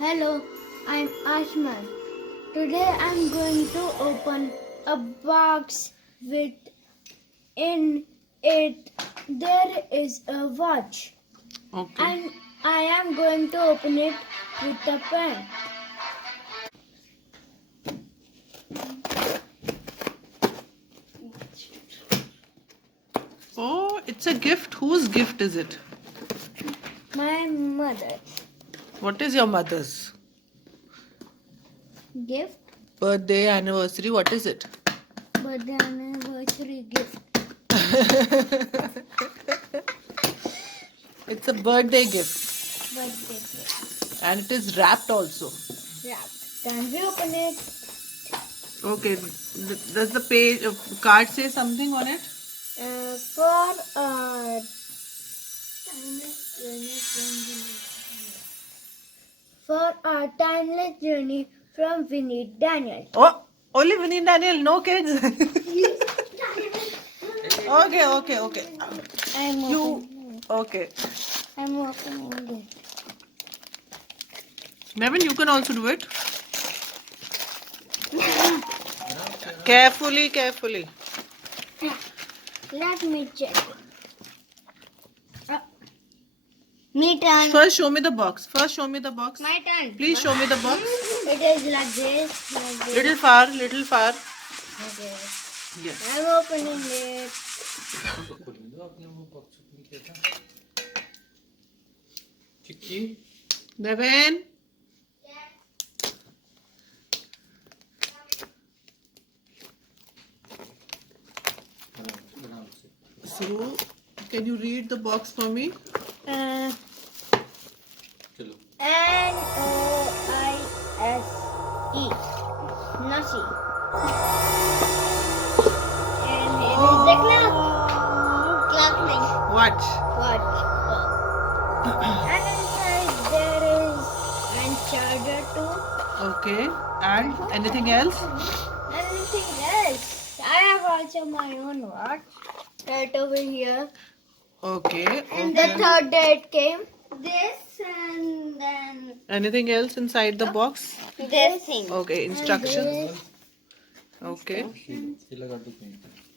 Hello, I'm Ashman. Today I'm going to open a box with in it there is a watch. Okay. And I am going to open it with a pen. Oh, it's a gift. Whose gift is it? My mother What is your mother's? gift, Birthday, anniversary, what is it? birthday anniversary gift. It's a birthday gift. Birthday gift. And it is wrapped also. Wrapped. Can we open it? Okay. Does the page card say something on it? For our timeless journey from Vinny Daniel. Oh, only Vinny Daniel, no kids. Okay. I'm Okay. opening it. Nevin, you can also do it. Carefully. Let me check. Me turn. First, show me the box. My turn. Please show me the box. It is like this. Little far. Okay. Yes. I'm opening it. Nevin. So, can you read the box for me? Noise. Nasi. And here is the clock. Clock thing. Watch. Watch. And inside there is a charger too. Okay. And anything else? Anything else? I have also my own watch right over here. Okay. And the third day it came. This and then Anything else inside the box? this thing. Okay. Instructions. And this. Okay. Instructions.